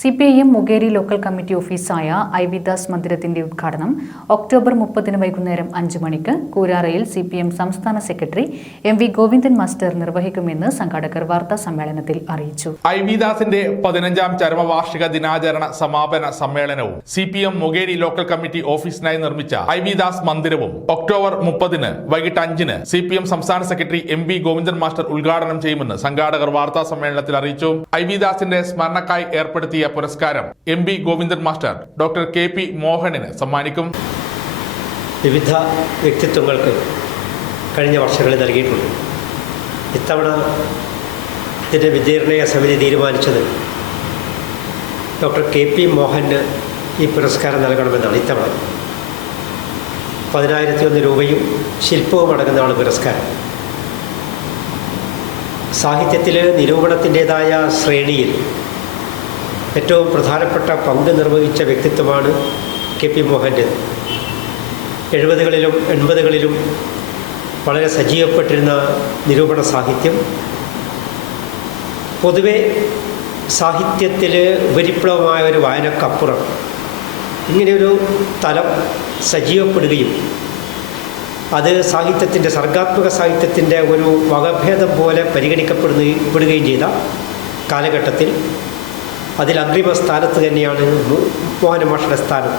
C P I M Mugeri local committee ഓഫീസായ I V Das മന്ദിരത്തിന്റെ ഉദ്ഘാടനം October മുപ്പതിന് വൈകുന്നേരം അഞ്ച് മണിക്ക് കൂരാറയിൽ സി പി എം സംസ്ഥാന secretary M V Govindan master നിർവഹിക്കുമെന്ന് സംഘാടകർ വാർത്താ സമ്മേളനത്തിൽ അറിയിച്ചു. ഐ വി ദാസിന്റെ പതിനഞ്ചാം ചരമവാർഷിക ദിനാചരണ സമാപന സമ്മേളനവും C P M Mugeri local committee ഓഫീസിനായി നിർമ്മിച്ച ഐ വി ദാസ് മന്ദിരവും ഒക്ടോബർ മുപ്പതിന് വൈകിട്ട് അഞ്ചിന് സി പി എം സംസ്ഥാന secretary M V Govindan master ഉദ്ഘാടനം ചെയ്യുമെന്ന് സംഘാടകർ വാർത്താ സമ്മേളനത്തിൽ അറിയിച്ചു. ഐ വി ദാസിന്റെ സ്മരണക്കായി ഏർപ്പെടുത്തിയ പുരസ്കാരം. M B Govindan master doctor K P Mohanan സമ്മാനിക്കും. വിവിധ വ്യക്തിത്വങ്ങൾക്ക് കഴിഞ്ഞ വർഷങ്ങളിൽ നൽകിയിട്ടുണ്ട്. ഇത്തവണ ഇതിന്റെ വിദ്യാനിർണയ സമിതി തീരുമാനിച്ചത് ഡോക്ടർ കെ പി മോഹന് ഈ പുരസ്കാരം നൽകണമെന്നാണ് ഇത്തവണ. പതിനായിരത്തി ഒന്ന് രൂപയും ശില്പവും അടങ്ങുന്നതാണ് പുരസ്കാരം. സാഹിത്യത്തിലെ നിരൂപണത്തിന്റേതായ ശ്രേണിയിൽ ഏറ്റവും പ്രധാനപ്പെട്ട പങ്ക് നിർവഹിച്ച വ്യക്തിത്വമാണ് കെ പി മോഹന്റേത്. എഴുപതുകളിലും എൺപതുകളിലും വളരെ സജീവപ്പെട്ടിരുന്ന നിരൂപണ സാഹിത്യം. പൊതുവെ സാഹിത്യത്തിൽ ഉപരിപ്ലവമായ ഒരു വായനക്കപ്പുറം. ഇങ്ങനെയൊരു തലം സജീവപ്പെടുകയും അത് സാഹിത്യത്തിന്റെ സർഗാത്മക സാഹിത്യത്തിന്റെ ഒരു വകഭേദം പോലെ പരിഗണിക്കപ്പെടുകയും പെടുകയും ചെയ്ത കാലഘട്ടത്തിൽ അതിൽ അഗ്രിമ സ്ഥാനത്ത് തന്നെയാണ് മോഹനമാഷയുടെ സ്ഥാനം.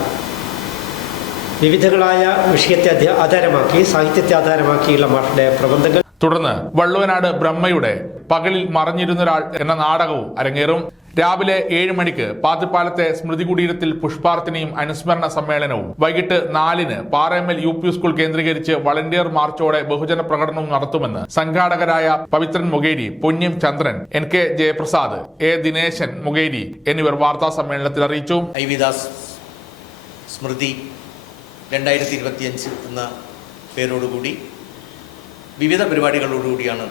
വിവിധങ്ങളായ വിഷയത്തെ ആധാരമാക്കി സാഹിത്യത്തെ ആധാരമാക്കിയുള്ള മാഷയുടെ പ്രബന്ധങ്ങൾ. തുടർന്ന് വള്ളുവനാട് ബ്രഹ്മയുടെ പകലിൽ മറഞ്ഞിരുന്നൊരാൾ എന്ന നാടകവും അരങ്ങേറും. രാവിലെ ഏഴ് മണിക്ക് പാത്തിപ്പാലത്തെ സ്മൃതി കുടീരത്തിൽ പുഷ്പാർച്ചനയും അനുസ്മരണ സമ്മേളനവും. വൈകിട്ട് നാലിന് പാറയമ്മൽ യു പി സ്കൂൾ കേന്ദ്രീകരിച്ച് വളണ്ടിയർ മാർച്ചോടെ ബഹുജന പ്രകടനവും നടത്തുമെന്ന് സംഘാടകരായ Pavithran Mukheri Ponyam Chandran N K Jayaprasad A Dineshan Mukheri എന്നിവർ വാർത്താ സമ്മേളനത്തിൽ അറിയിച്ചു. സ്മൃതി രണ്ടായിരത്തി ഇരുപത്തിയഞ്ച് എന്ന പേരോടുകൂടി വിവിധ പരിപാടികളോടുകൂടിയാണ്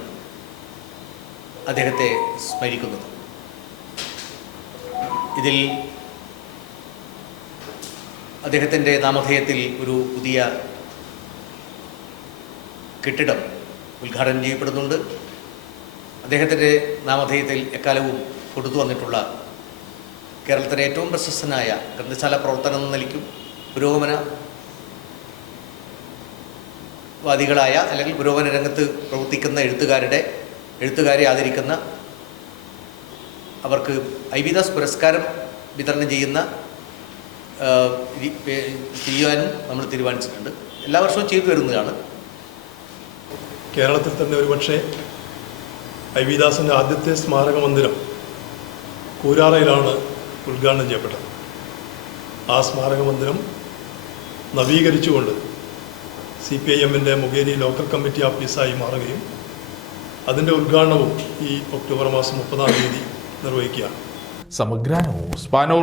അദ്ദേഹത്തെ സ്മരിക്കുന്നത്. ഇതിൽ അദ്ദേഹത്തിന്റെ നാമധേയത്തിൽ ഒരു പുതിയ കെട്ടിടം ഉദ്ഘാടനം ചെയ്യപ്പെടുന്നുണ്ട്. അദ്ദേഹത്തിന്റെ നാമധേയത്തിൽ എക്കാലവും കൊടുത്തു വന്നിട്ടുള്ള കേരളത്തിലെ ഏറ്റവും പ്രശസ്തനായ ഗ്രന്ഥശാല പ്രവർത്തനം എന്ന നിലയ്ക്കും പുരോഗമന വാദികളായ അല്ലെങ്കിൽ പുരോഗമന രംഗത്ത് പ്രവർത്തിക്കുന്ന എഴുത്തുകാരുടെ എഴുത്തുകാരെ ആദരിക്കുന്ന അവർക്ക് ഐവിദാസ് പുരസ്കാരം വിതരണം ചെയ്യുന്ന ചെയ്യുവാനും നമ്മൾ തീരുമാനിച്ചിട്ടുണ്ട്. എല്ലാ വർഷവും ചെയ്തു വരുന്നതാണ്. കേരളത്തിൽ തന്നെ ഒരുപക്ഷെ ഐവിദാസിന്റെ ആദ്യത്തെ സ്മാരക മന്ദിരം കൂരാറയിലാണ് ഉദ്ഘാടനം ചെയ്യപ്പെട്ടത്. ആ സ്മാരക മന്ദിരം നവീകരിച്ചുകൊണ്ട് സി പി ഐ എമ്മിന്റെ മുഖേരി ലോക്കൽ കമ്മിറ്റി ഓഫീസായി മാറുകയും അതിന്റെ ഉദ്ഘാടനവും ഈ ഒക്ടോബർ മാസം മുപ്പതാം തീയതി നിർവഹിക്കുകയാണ് സമഗ്ര ന്യൂസ് പാനൂർ